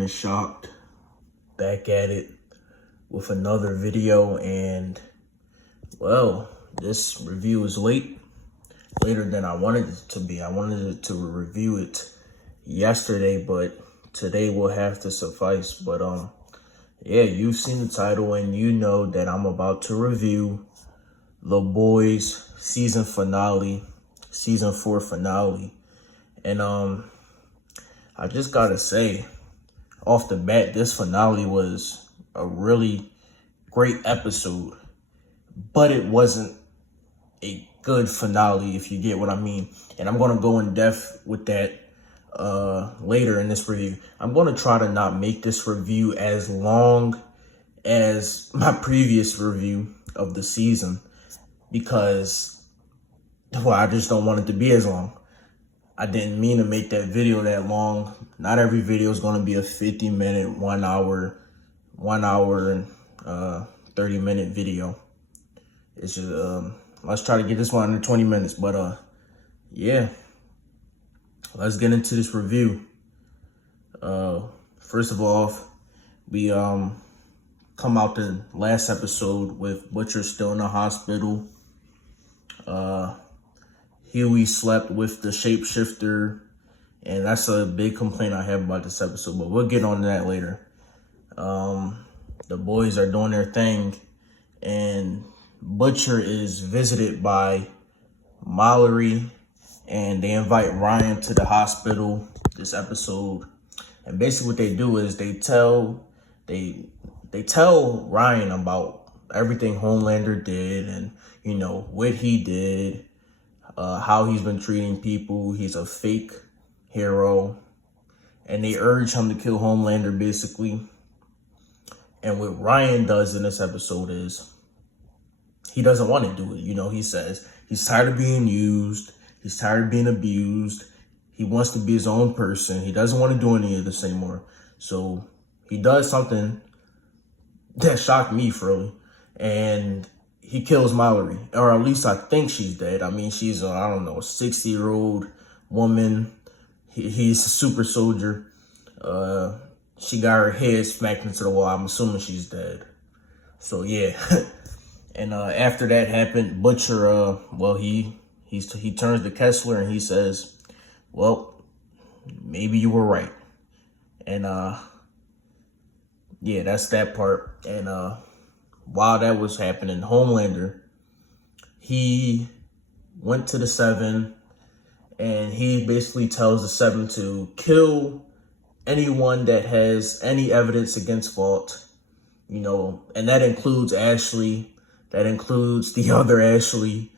everyone is shocked. Back at it with another video, and well, this review is later than I wanted it to be. I wanted to review it yesterday, but today will have to suffice. But yeah, you've seen the title and you know that I'm about to review The Boys season 4 finale. And I just gotta say, off the bat, this finale was a really great episode, but it wasn't a good finale, if you get what I mean. And I'm gonna go in depth with that later in this review. I'm gonna try to not make this review as long as my previous review of the season, because, well, I just don't want it to be as long. I didn't mean to make that video that long. Not every video is going to be a 50-minute, 1 hour and 30-minute video. It's just, let's try to get this one under 20 minutes. But yeah, let's get into this review. First of all, we come out the last episode with Butcher still in the hospital. Huey slept with the shapeshifter, and that's a big complaint I have about this episode, but we'll get on to that later. The boys are doing their thing, and Butcher is visited by Mallory, and they invite Ryan to the hospital this episode. And basically what they do is they tell Ryan about everything Homelander did, and you know what he did, how he's been treating people. He's a fake hero, and they urge him to kill Homelander basically. And what Ryan does in this episode is he doesn't want to do it. You know, he says he's tired of being used, he's tired of being abused, he wants to be his own person, he doesn't want to do any of this anymore. So he does something that shocked me, really, and he kills Mallory, or at least I think she's dead. I mean, she's I don't know, a 60-year-old woman. He's a super soldier. She got her head smacked into the wall. I'm assuming she's dead. So yeah. And after that happened, Butcher, well, he turns to Kessler and he says, well, maybe you were right. And yeah, that's that part. And while that was happening, Homelander, he went to the Seven, and he basically tells the Seven to kill anyone that has any evidence against Vought, you know, and that includes Ashley, that includes the other Ashley,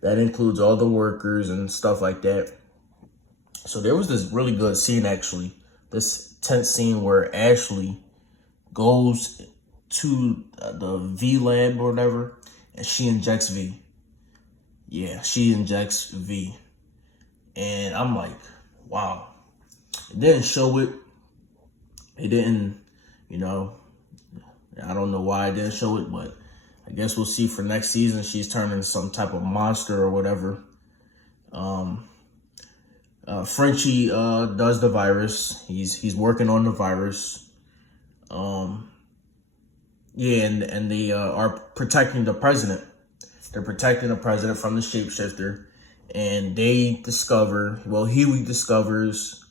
that includes all the workers and stuff like that. So there was this really good scene, actually, this tense scene where Ashley goes to the V lab or whatever, and she injects V. Yeah, she injects V. And I'm like, wow. It didn't show it. It didn't, you know, I don't know why it didn't show it, but I guess we'll see for next season. She's turning into some type of monster or whatever. Frenchie does the virus. He's working on the virus. Yeah, and they are protecting the president. They're protecting the president from the shapeshifter. And they discover, well, Huey discovers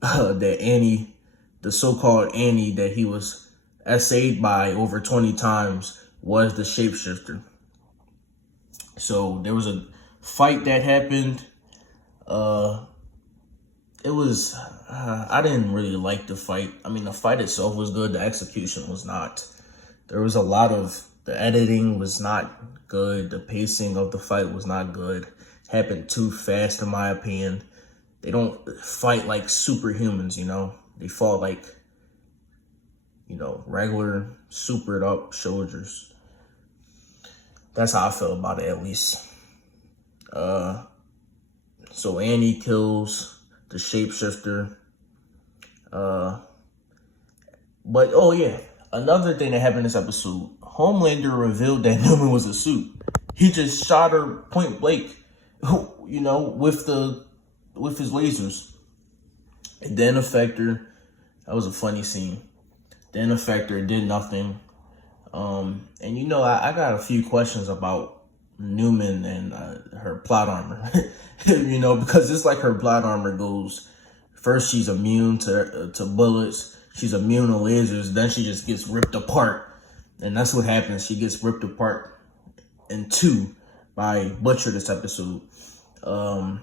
that Annie, the so-called Annie that he was essayed by over 20 times, was the shapeshifter. So there was a fight that happened. It was, I didn't really like the fight. I mean, the fight itself was good. The execution was not. There was a lot of, the editing was not good. The pacing of the fight was not good. Happened too fast, in my opinion. They don't fight like superhumans, you know. They fought like, you know, regular, supered up soldiers. That's how I feel about it, at least. So Annie kills the shapeshifter. But, oh yeah, another thing that happened in this episode, Homelander revealed that Newman was a suit. He just shot her point blank, you know, with his lasers. It didn't affect her. That was a funny scene. Didn't affect her, did nothing. And you know, I got a few questions about Newman and her plot armor. You know, because it's like her plot armor goes, first she's immune to bullets, she's immune to lasers, then she just gets ripped apart. And that's what happens. She gets ripped apart in two by Butcher this episode. The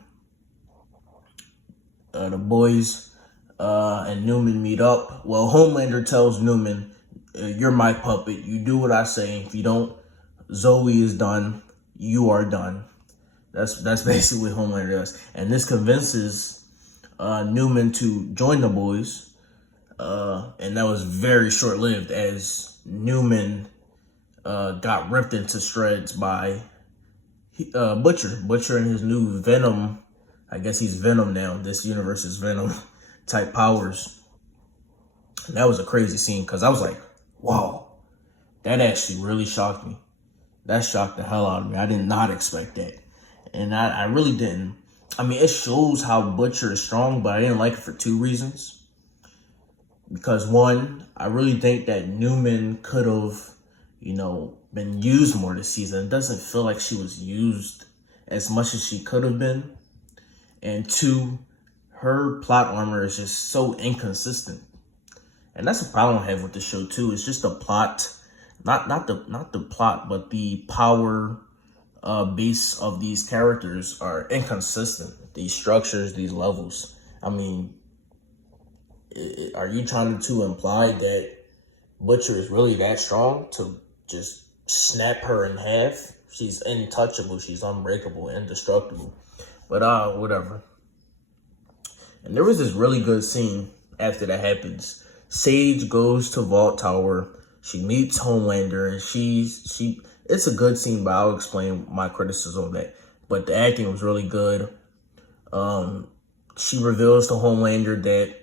boys and Newman meet up. Well, Homelander tells Newman, you're my puppet. You do what I say. If you don't, Zoe is done. You are done. That's basically what Homelander does. And this convinces Newman to join the boys. And that was very short-lived, as Newman got ripped into shreds by Butcher. Butcher and his new Venom. I guess he's Venom now. This universe is Venom type powers. And that was a crazy scene, because I was like, wow, that actually really shocked me. That shocked the hell out of me. I did not expect that. And I really didn't. I mean, it shows how Butcher is strong, but I didn't like it for two reasons. Because one, I really think that Newman could have, you know, been used more this season. It doesn't feel like she was used as much as she could have been. And two, her plot armor is just so inconsistent. And that's a problem I have with the show too. It's just the plot, not the plot, but the power base of these characters are inconsistent. These structures, these levels. I mean, are you trying to imply that Butcher is really that strong to just snap her in half? She's untouchable. She's unbreakable, indestructible. But whatever. And there was this really good scene after that happens. Sage goes to Vault Tower. She meets Homelander, and it's a good scene, but I'll explain my criticism of that. But the acting was really good. She reveals to Homelander that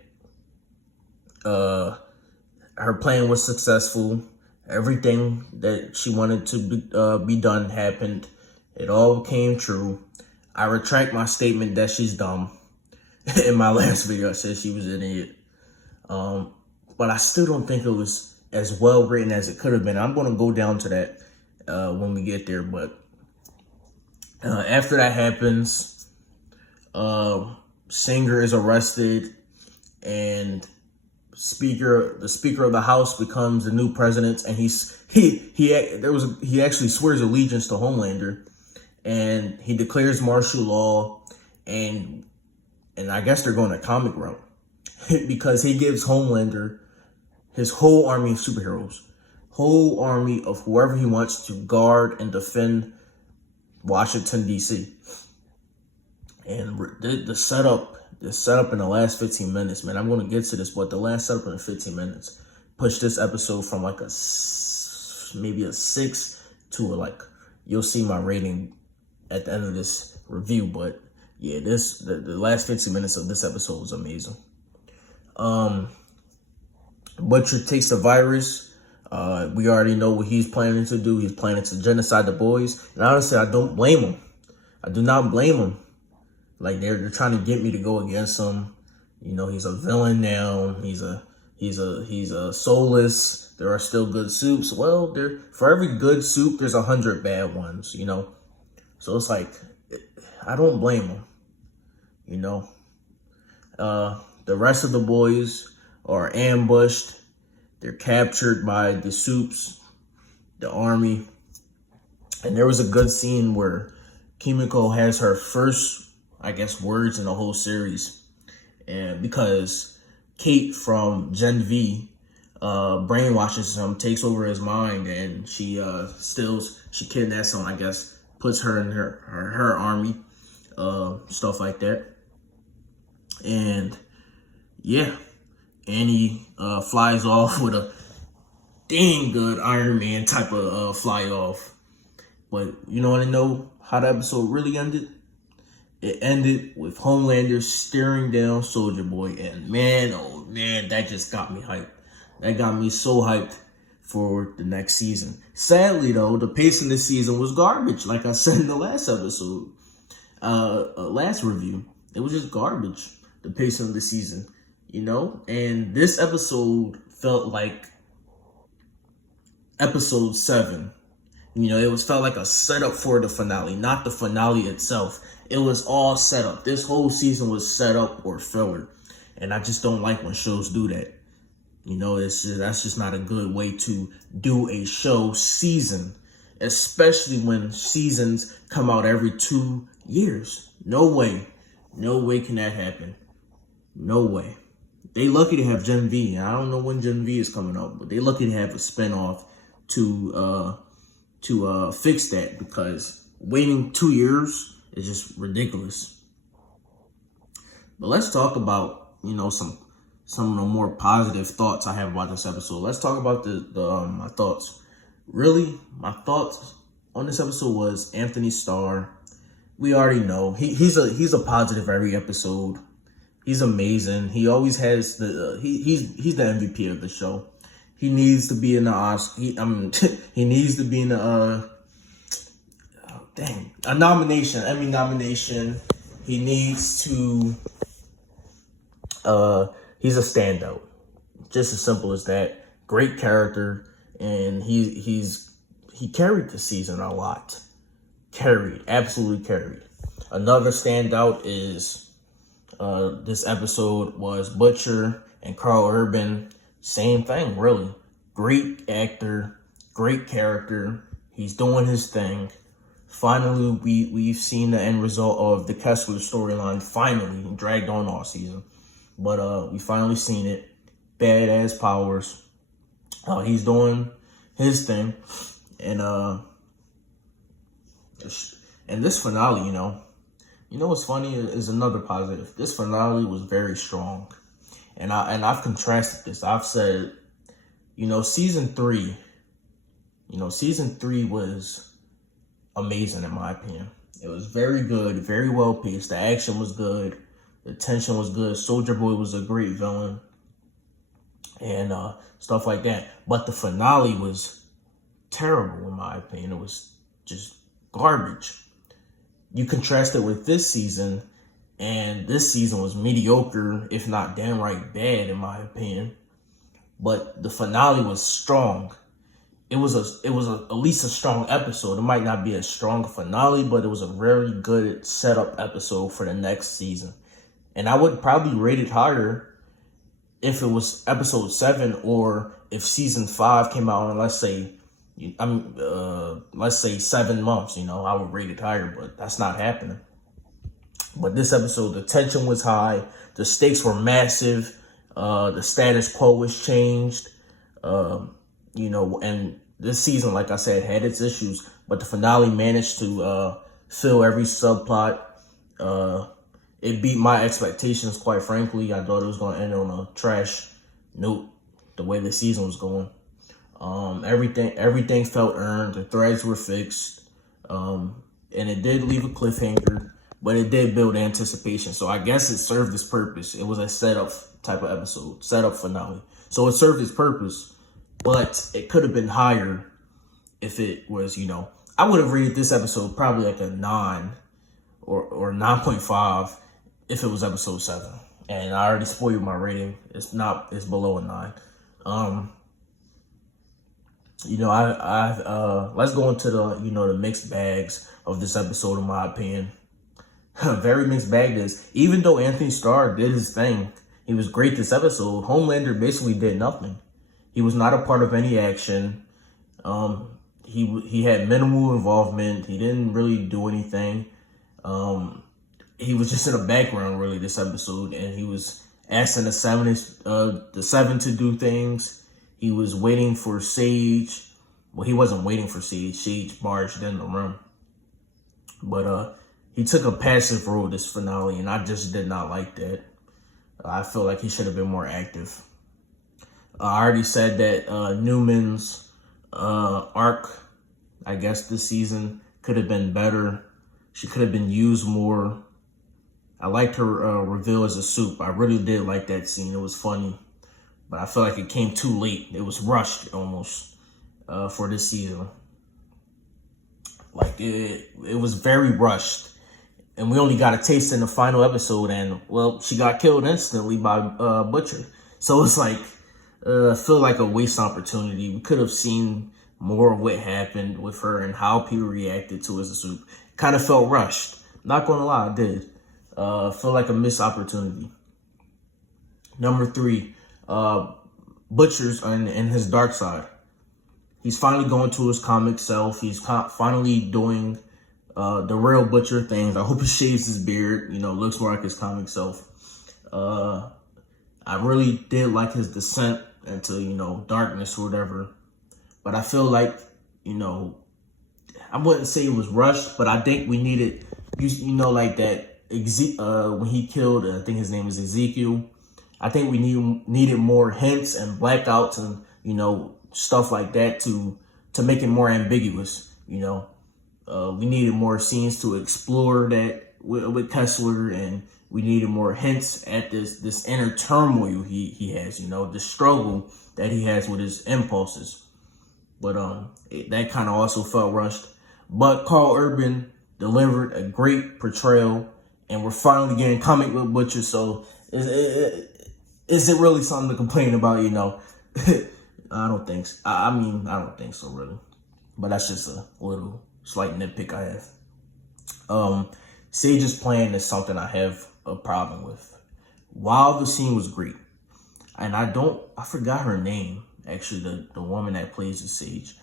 her plan was successful. Everything that she wanted to be done happened. It all came true. I retract my statement that she's dumb. In my last video, I said she was an idiot. But I still don't think it was as well written as it could have been. I'm going to go down to that when we get there. But after that happens, Singer is arrested, and the Speaker of the House becomes the new president, and he actually swears allegiance to Homelander, and he declares martial law, and I guess they're going a comic route because he gives Homelander his whole army of superheroes, whole army of whoever he wants to guard and defend Washington, D.C. And the setup in the last 15 minutes, man, I'm going to get to this, but the last setup in the 15 minutes pushed this episode from like maybe a 6 to you'll see my rating at the end of this review. But yeah, the last 15 minutes of this episode was amazing. Butcher takes the virus. We already know what he's planning to do. He's planning to genocide the boys. And honestly, I don't blame him. I do not blame him. Like, they're trying to get me to go against him. You know, he's a villain now. He's a soulless. There are still good soups. Well, for every good soup, there's 100 bad ones, you know. So it's like, I don't blame him, you know. The rest of the boys are ambushed. They're captured by the soups, the army. And there was a good scene where Kimiko has her first, I guess, words in the whole series. And because Kate from Gen V brainwashes him, takes over his mind, and she kidnaps him, I guess, puts her in her army, stuff like that. And yeah, Annie flies off with a dang good Iron Man type of fly off. But you know what I know how the episode really ended? It ended with Homelander staring down Soldier Boy, and man, oh man, that just got me hyped. That got me so hyped for the next season. Sadly though, the pacing this season was garbage. Like I said in the last episode, last review, it was just garbage. The pacing of the season. you know? And this episode felt like episode 7. You know, it felt like a setup for the finale, not the finale itself. It was all set up. This whole season was set up or filler. And I just don't like when shows do that. You know, that's just not a good way to do a show season, especially when seasons come out every 2 years. No way. No way can that happen. No way. They lucky to have Gen V. I don't know when Gen V is coming out, but they lucky to have a spinoff to fix that, because waiting 2 years is just ridiculous. But let's talk about, you know, some of the more positive thoughts I have about this episode. Let's talk about my thoughts. Really, my thoughts on this episode was Anthony Starr. We already know he's a positive every episode. He's amazing. He always has he's the MVP of the show. He needs to be in the Oscar. He needs to be in the a nomination, Emmy nomination. He needs to. He's a standout. Just as simple as that. Great character, and he carried the season a lot. Absolutely carried. Another standout is this episode was Butcher and Carl Urban. Same thing, really. Great actor, great character. He's doing his thing. Finally, we've seen the end result of the Kessler storyline. Finally, dragged on all season, but we finally seen it. Badass powers. He's doing his thing, and this finale, you know what's funny is another positive. This finale was very strong. And I've contrasted this. I've said, season 3 was amazing in my opinion. It was very good, very well paced. The action was good. The tension was good. Soldier Boy was a great villain. And stuff like that. But the finale was terrible in my opinion. It was just garbage. You contrast it with this season, and this season was mediocre, if not downright bad, in my opinion. But the finale was strong. It was at least a strong episode. It might not be a strong finale, but it was a very good setup episode for the next season. And I would probably rate it higher if it was episode 7, or if season 5 came out in, let's say 7 months. I would rate it higher, but that's not happening. But this episode, the tension was high. The stakes were massive. The status quo was changed. And this season, like I said, had its issues. But the finale managed to fill every subplot. It beat my expectations, quite frankly. I thought it was going to end on a trash note, the way the season was going. Everything felt earned. The threads were fixed. And it did leave a cliffhanger. But it did build anticipation. So I guess it served its purpose. It was a setup type of episode. Setup finale. So it served its purpose. But it could have been higher if it was, I would have rated this episode probably like a 9 or 9.5 if it was episode 7. And I already spoiled my rating. It's below a 9. Let's go into the mixed bags of this episode, in my opinion. Very mixed bag this. Even though Anthony Starr did his thing, he was great this episode, Homelander basically did nothing. He was not a part of any action. He had minimal involvement. He didn't really do anything. He was just in the background really this episode, and he was asking the seven to do things. He was waiting for Sage. Well, he wasn't waiting for Sage. Sage barged in the room. But he took a passive role this finale, and I just did not like that. I feel like he should have been more active. I already said that Newman's arc, I guess this season, could have been better. She could have been used more. I liked her reveal as a soup. I really did like that scene. It was funny. But I feel like it came too late. It was rushed almost for this season. Like it was very rushed. and we only got a taste in the final episode, and well, she got killed instantly by Butcher. So it's like, I feel like a waste opportunity. We could have seen more of what happened with her and how people reacted to as a soup. Kind of felt rushed. Not gonna lie, I did. Feel like a missed opportunity. Number 3, Butcher's in his dark side. He's finally going to his comic self. He's finally doing the real Butcher things. I hope he shaves his beard, looks more like his comic self. I really did like his descent into, darkness or whatever. But I feel like, I wouldn't say it was rushed, but I think we needed, like that, when he killed, I think his name is Ezekiel. I think we needed more hints and blackouts and, stuff like that to make it more ambiguous, We needed more scenes to explore that with Kessler, and we needed more hints at this inner turmoil he has, the struggle that he has with his impulses. But that kind of also felt rushed. But Carl Urban delivered a great portrayal, and we're finally getting comic book Butcher. So is it really something to complain about? I don't think so. I don't think so, really. But that's just a little slight nitpick I have. Sage's plan is something I have a problem with. While the scene was great, and I forgot her name, actually, the woman that plays the Sage.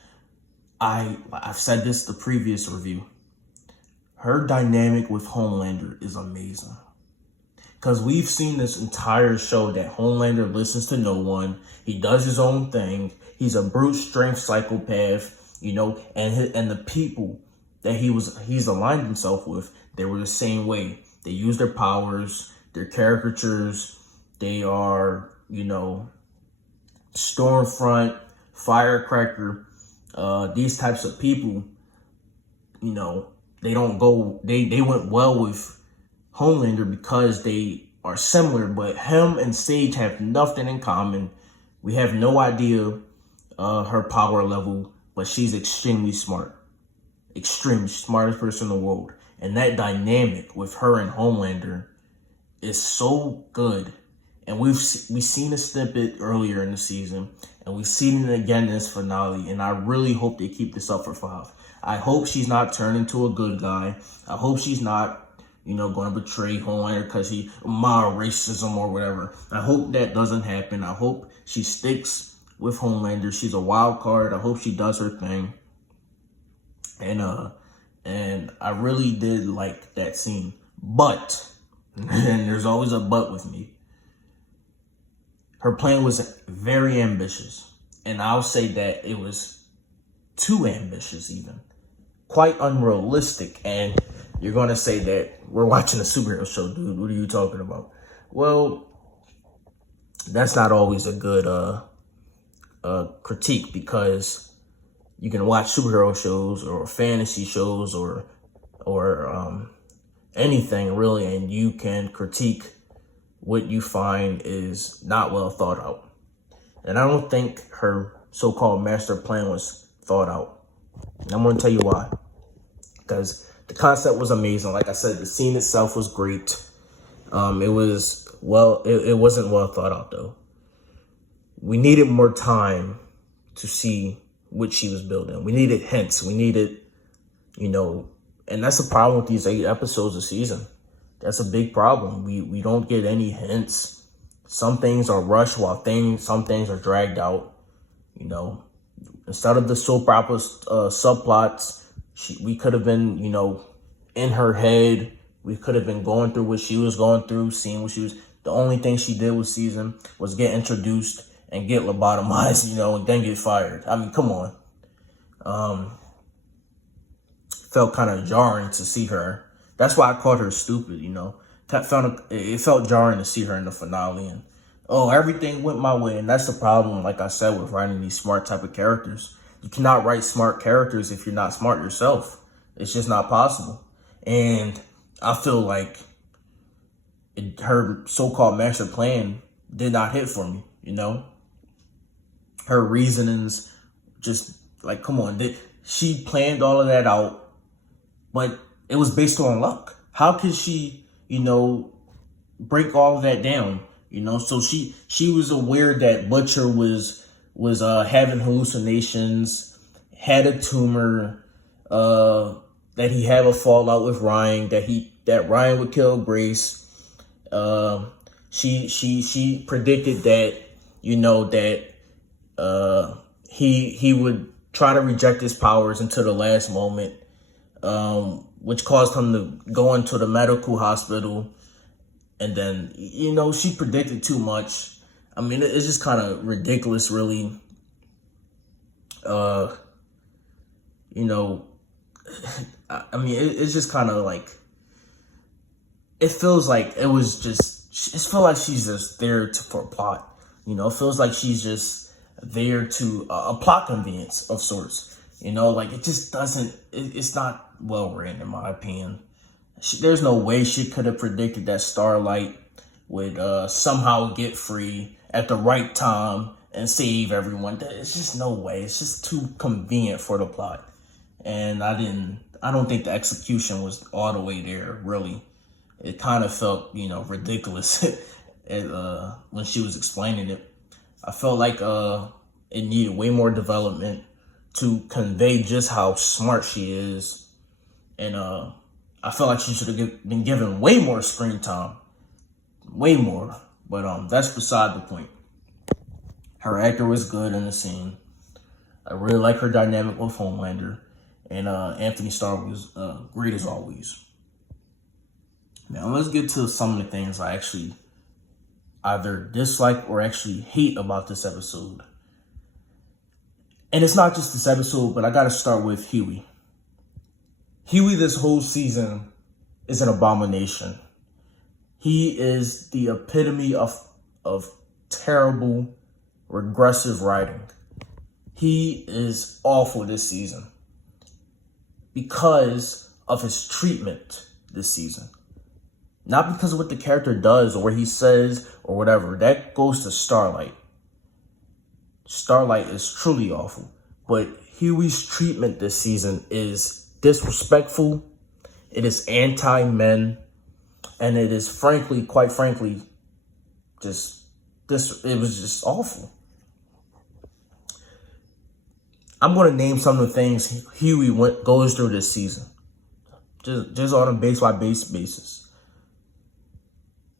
I've said this the previous review. Her dynamic with Homelander is amazing. Because we've seen this entire show that Homelander listens to no one. He does his own thing. He's a brute strength psychopath, and the people that he's aligned himself with, they were the same way. They use their powers, their caricatures. They are, Stormfront, Firecracker, these types of people, they went well with Homelander because they are similar, but him and Sage have nothing in common. We have no idea her power level, but she's extremely smart. Extremely smartest person in the world. And that dynamic with her and Homelander is so good. And we've seen a snippet earlier in the season, and we've seen it again in this finale, and I really hope they keep this up for 5. I hope she's not turned into a good guy. I hope she's not, going to betray Homelander because he mild racism or whatever. I hope that doesn't happen. I hope she sticks with Homelander. She's a wild card. I hope she does her thing. And I really did like that scene. But, and there's always a but with me, her plan was very ambitious. And I'll say that it was too ambitious even. Quite unrealistic. And you're going to say that we're watching a superhero show, dude. What are you talking about? Well, that's not always a good critique, because you can watch superhero shows or fantasy shows or anything really, and you can critique what you find is not well thought out. And I don't think her so-called master plan was thought out. And I'm going to tell you why. Because the concept was amazing. Like I said, the scene itself was great. It wasn't well thought out, though. We needed more time to see what she was building. We needed hints. We needed, and that's the problem with these 8 episodes a season. That's a big problem. We don't get any hints. Some things are rushed while some things are dragged out. Instead of the soap opera subplots, we could have been, in her head. We could have been going through what she was going through, seeing what she was. The only thing she did this season was get introduced and get lobotomized, and then get fired. I mean, come on. Felt kind of jarring to see her. That's why I called her stupid, It felt jarring to see her in the finale. And, everything went my way. And that's the problem, like I said, with writing these smart type of characters. You cannot write smart characters if you're not smart yourself. It's just not possible. And I feel like her so-called master plan did not hit for me, Her reasonings just, come on. She planned all of that out, but it was based on luck. How could she, break all of that down? So she was aware that Butcher was having hallucinations, had a tumor, that he had a fallout with Ryan, that Ryan would kill Grace. She predicted that, he would try to reject his powers until the last moment, which caused him to go into the medical hospital. And then, she predicted too much. I mean, it's just kind of ridiculous, really. I mean, it's just kind of like, it feels like it feels like she's just there for a plot. It feels like she's just there to a plot convenience of sorts. Like it just doesn't, it's not well written in my opinion. There's no way she could have predicted that Starlight would somehow get free at the right time and save everyone. It's just no way. It's just too convenient for the plot. And I don't think the execution was all the way there, really. It kind of felt, ridiculous when she was explaining it. I felt like it needed way more development to convey just how smart she is. And I felt like she should have been given way more screen time. Way more. But that's beside the point. Her actor was good in the scene. I really like her dynamic with Homelander. And Anthony Starr was great as always. Now let's get to some of the things I actually either dislike or actually hate about this episode. And it's not just this episode, but I gotta start with Huey. Huey this whole season is an abomination. He is the epitome of terrible, regressive writing. He is awful this season because of his treatment this season. Not because of what the character does or what he says or whatever. That goes to Starlight. Starlight is truly awful. But Huey's treatment this season is disrespectful. It is anti-men. And it is quite frankly, it was just awful. I'm going to name some of the things Huey goes through this season. Just on a base-by-base basis.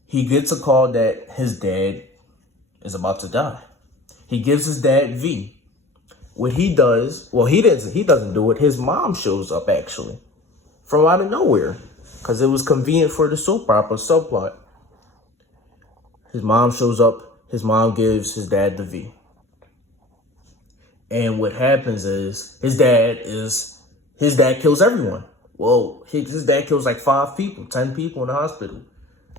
He gets a call that his dad is about to die. He gives his dad V. What he does, well, he doesn't do it. His mom shows up, actually, from out of nowhere, because it was convenient for the soap opera subplot. His mom shows up. His mom gives his dad the V. And what happens is his dad kills everyone. Well, his dad kills like 5 people, 10 people in the hospital.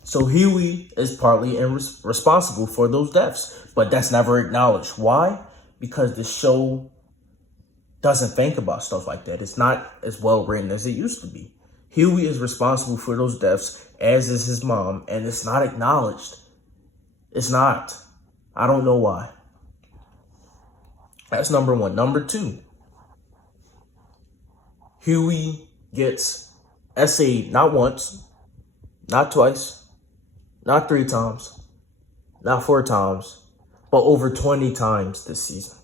So Huey is partly responsible for those deaths, but that's never acknowledged. Why? Because the show doesn't think about stuff like that. It's not as well written as it used to be. Huey is responsible for those deaths, as is his mom, and it's not acknowledged. It's not. I don't know why. That's number one. Number two, Huey gets essayed not once, not twice, not 3 times, not 4 times, but over 20 times this season.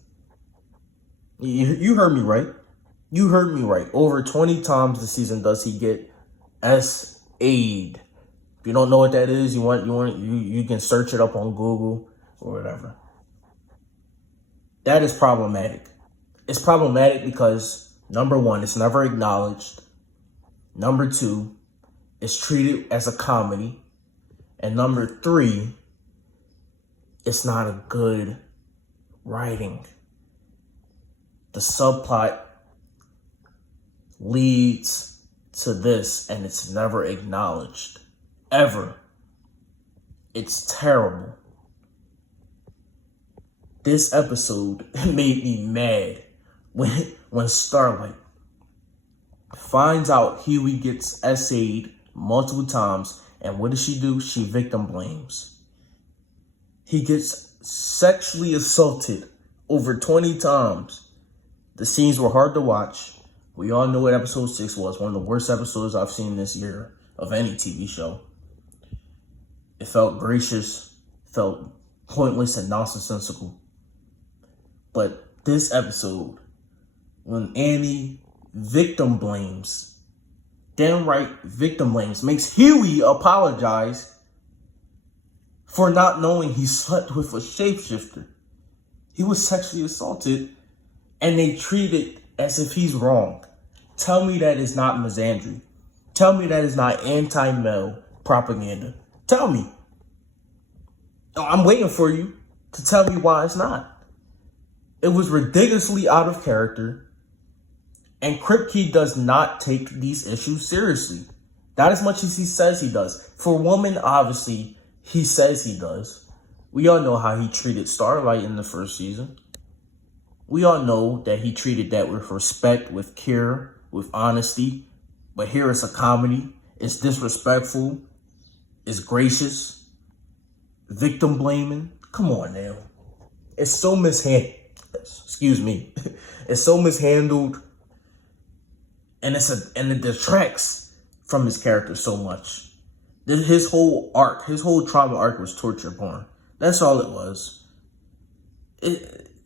You heard me right. You heard me right. Over 20 times this season does he get S-A'd. If you don't know what that is, you can search it up on Google or whatever. That is problematic. It's problematic because, number one, it's never acknowledged. Number two, it's treated as a comedy. And number three, it's not a good writing. The subplot leads to this, and it's never acknowledged. Ever. It's terrible. This episode made me mad when Starlight finds out Huey gets essayed multiple times, and what does she do? She victim blames. He gets sexually assaulted over 20 times. The scenes were hard to watch. We all know what episode 6 was, one of the worst episodes I've seen this year of any TV show. It felt gracious, felt pointless and nonsensical. But this episode, when Annie victim blames, downright victim blames, makes Huey apologize for not knowing he slept with a shapeshifter. He was sexually assaulted, and they treat it as if he's wrong. Tell me that is not misandry. Tell me that is not anti-male propaganda. Tell me. I'm waiting for you to tell me why it's not. It was ridiculously out of character, and Kripke does not take these issues seriously. Not as much as he says he does. For women, obviously, he says he does. We all know how he treated Starlight in the first season. We all know that he treated that with respect, with care, with honesty. But here it's a comedy. It's disrespectful. It's gracious. Victim blaming. Come on now. It's so mishandled. Excuse me. It's so mishandled. And it detracts from his character so much. His whole arc, his whole trauma arc was torture porn. That's all it was.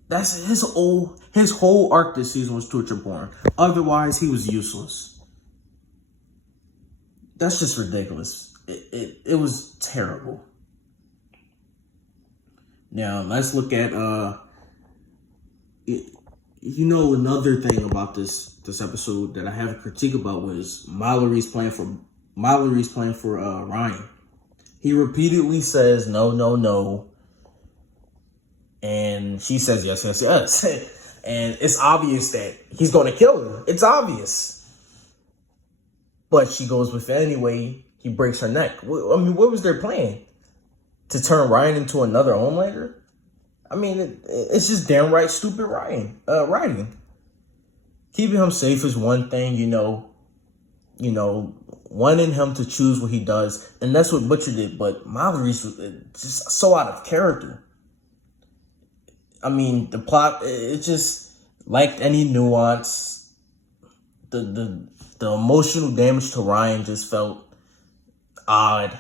That's his whole arc this season was torture porn. Otherwise, he was useless. That's just ridiculous. It was terrible. Now let's look at another thing about this episode that I have a critique about was Mallory's plan for Ryan. He repeatedly says no, no, no. And she says yes, yes, yes. And it's obvious that he's going to kill her. It's obvious. But she goes with it anyway. He breaks her neck. I mean, what was their plan? To turn Ryan into another Homelander? I mean, it's just downright stupid writing. Keeping him safe is one thing, wanting him to choose what he does. And that's what Butcher did. But Mallory's just so out of character. I mean, the plot, it just lacked any nuance. The emotional damage to Ryan just felt odd.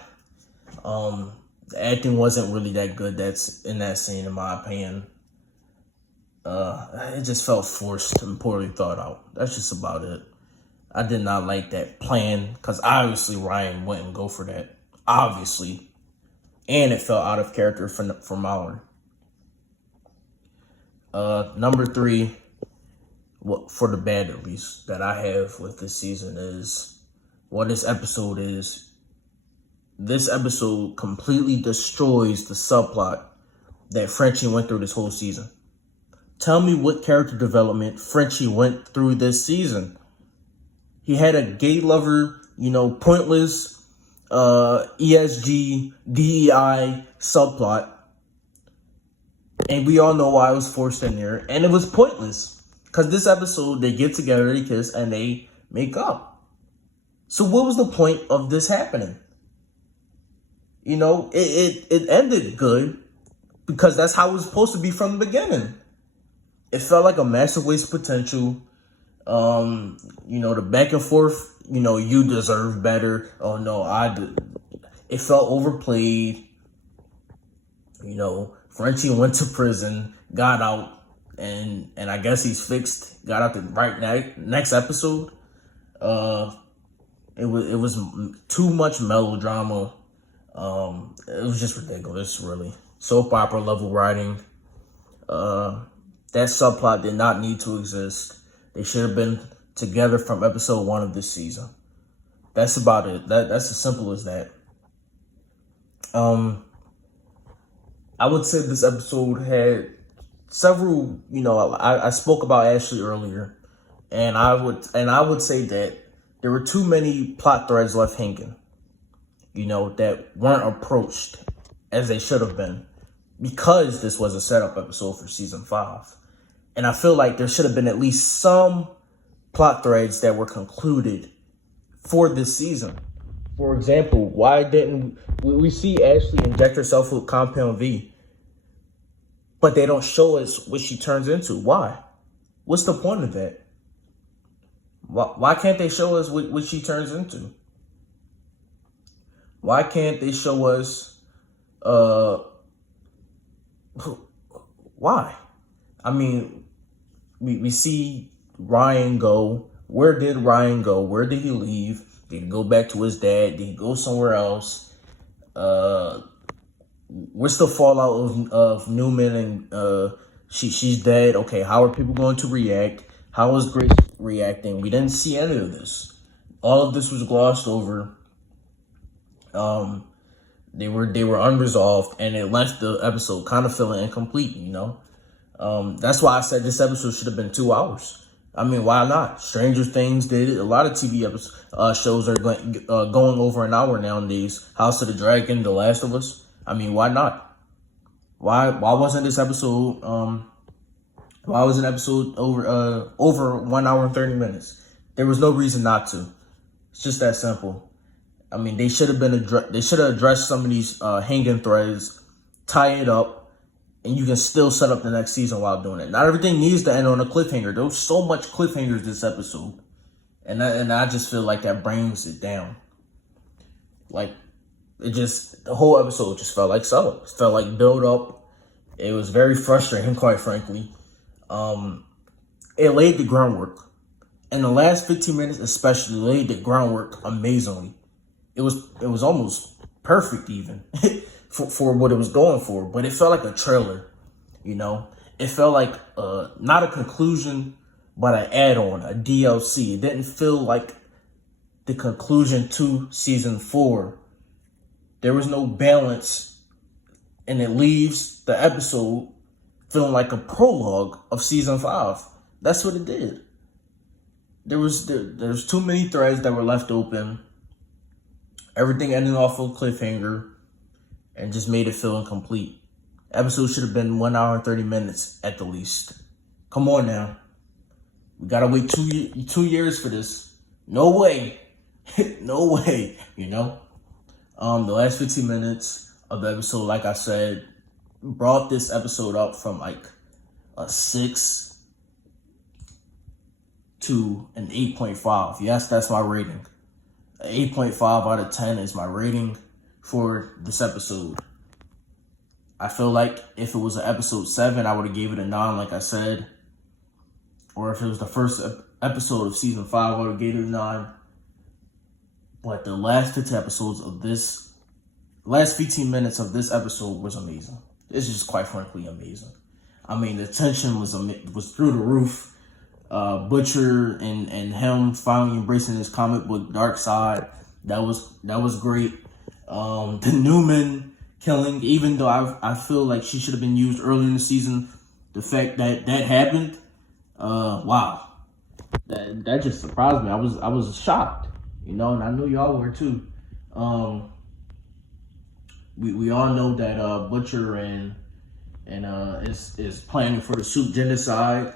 The acting wasn't really that good that's in that scene, in my opinion. It just felt forced and poorly thought out. That's just about it. I did not like that plan, because obviously Ryan wouldn't go for that. Obviously. And it felt out of character for Mallory. Number 3, for the bad at least, that I have with this season is, this episode is. This episode completely destroys the subplot that Frenchie went through this whole season. Tell me what character development Frenchie went through this season. He had a gay lover, pointless ESG, DEI subplot. And we all know why it was forced in there. And it was pointless. Because this episode, they get together, they kiss, and they make up. So what was the point of this happening? It ended good because that's how it was supposed to be from the beginning. It felt like a massive waste of potential. The back and forth, you deserve better. Oh, no, I did. It felt overplayed. Frenchie went to prison, got out, and I guess he's fixed. Got out the right next episode. It was too much melodrama. It was just ridiculous, really. Soap opera level writing. That subplot did not need to exist. They should have been together from episode 1 of this season. That's about it. That's as simple as that. I would say this episode had several, I spoke about Ashley earlier, and I would say that there were too many plot threads left hanging. That weren't approached as they should have been, because this was a setup episode for season 5. And I feel like there should have been at least some plot threads that were concluded for this season. For example, why didn't we see Ashley inject herself with Compound V, but they don't show us what she turns into? Why? What's the point of that? Why can't they show us what she turns into? Why can't they show us, uh, why? I mean, we see Ryan go. Where did Ryan go? Where did he leave? Did he go back to his dad? Did he go somewhere else? What's the fallout of Newman and she's dead? Okay, how are people going to react? How is Grace reacting? We didn't see any of this. All of this was glossed over. They were unresolved, and it left the episode kind of feeling incomplete. That's why I said this episode should have been 2 hours. I mean, why not? Stranger Things did it. A lot of TV shows are going over an hour nowadays. House of the Dragon, The Last of Us. I mean, why not? Why wasn't this episode? Why was an episode over 1 hour and 30 minutes? There was no reason not to. It's just that simple. I mean, they should have addressed some of these hanging threads, tie it up, and you can still set up the next season while doing it. Not everything needs to end on a cliffhanger. There was so much cliffhangers this episode. And I just feel like that brings it down. Like, the whole episode just felt like setup. It felt like build up. It was very frustrating, quite frankly. It laid the groundwork. In the last 15 minutes especially, laid the groundwork amazingly. It was almost perfect even. For what it was going for, but it felt like a trailer, It felt like not a conclusion, but an add-on, a DLC. It didn't feel like the conclusion to season 4. There was no balance, and it leaves the episode feeling like a prologue of season 5. That's what it did. There's too many threads that were left open. Everything ended off of a cliffhanger. And just made it feel incomplete. Episode should have been 1 hour and 30 minutes at the least. Come on now. We gotta wait 2 years for this. No way. No way, The last 15 minutes of the episode, like I said, brought this episode up from like a 6 to an 8.5. Yes, that's my rating. An 8.5 out of 10 is my rating for this episode. I feel like if it was an episode 7, I would have gave it a 9, like I said. Or if it was the first episode of season 5, I would have gave it a 9. But the last 15 minutes of this episode was amazing. It's just quite frankly amazing. I mean, the tension was through the roof. Butcher and him finally embracing his comic book dark side. That was great. The Newman killing, even though I feel like she should have been used earlier in the season, the fact that happened, wow, that just surprised me. I was shocked, and I knew y'all were too. We all know that Butcher and is planning for the Soup genocide,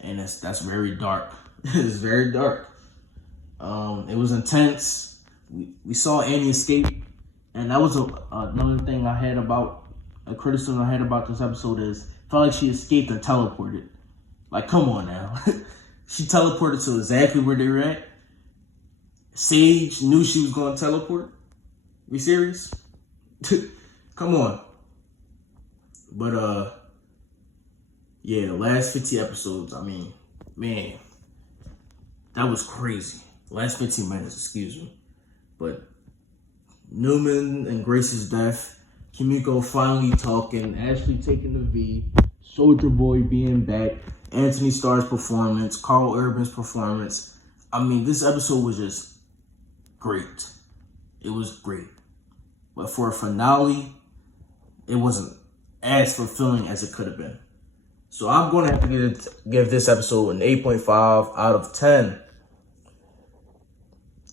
and that's very dark. It's very dark. It was intense. We saw Annie escape, and that was another thing I had about a criticism I had about this episode is felt like she escaped and teleported. Like, come on now. She teleported to exactly where they were at. Sage knew she was going to teleport. We serious? Come on. But yeah, the last 50 episodes, I mean, man, that was crazy. Last 15 minutes, excuse me. But Newman and Grace's death, Kimiko finally talking, Ashley taking the V, Soldier Boy being back, Anthony Starr's performance, Carl Urban's performance. I mean, this episode was just great. It was great. But for a finale, it wasn't as fulfilling as it could have been. So I'm going to have to give this episode an 8.5 out of 10.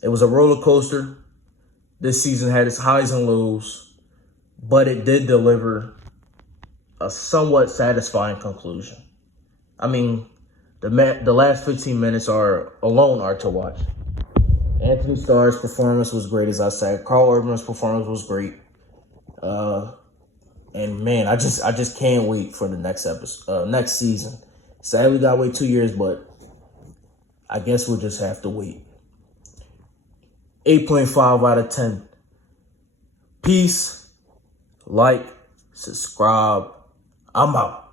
It was a roller coaster. This season had its highs and lows, but it did deliver a somewhat satisfying conclusion. I mean, the last 15 minutes alone are to watch. Anthony Starr's performance was great, as I said. Carl Urban's performance was great. And man, I just can't wait for the next episode, next season. Sadly, we gotta wait 2 years, but I guess we'll just have to wait. 8.5 out of 10. Peace, like, subscribe. I'm out.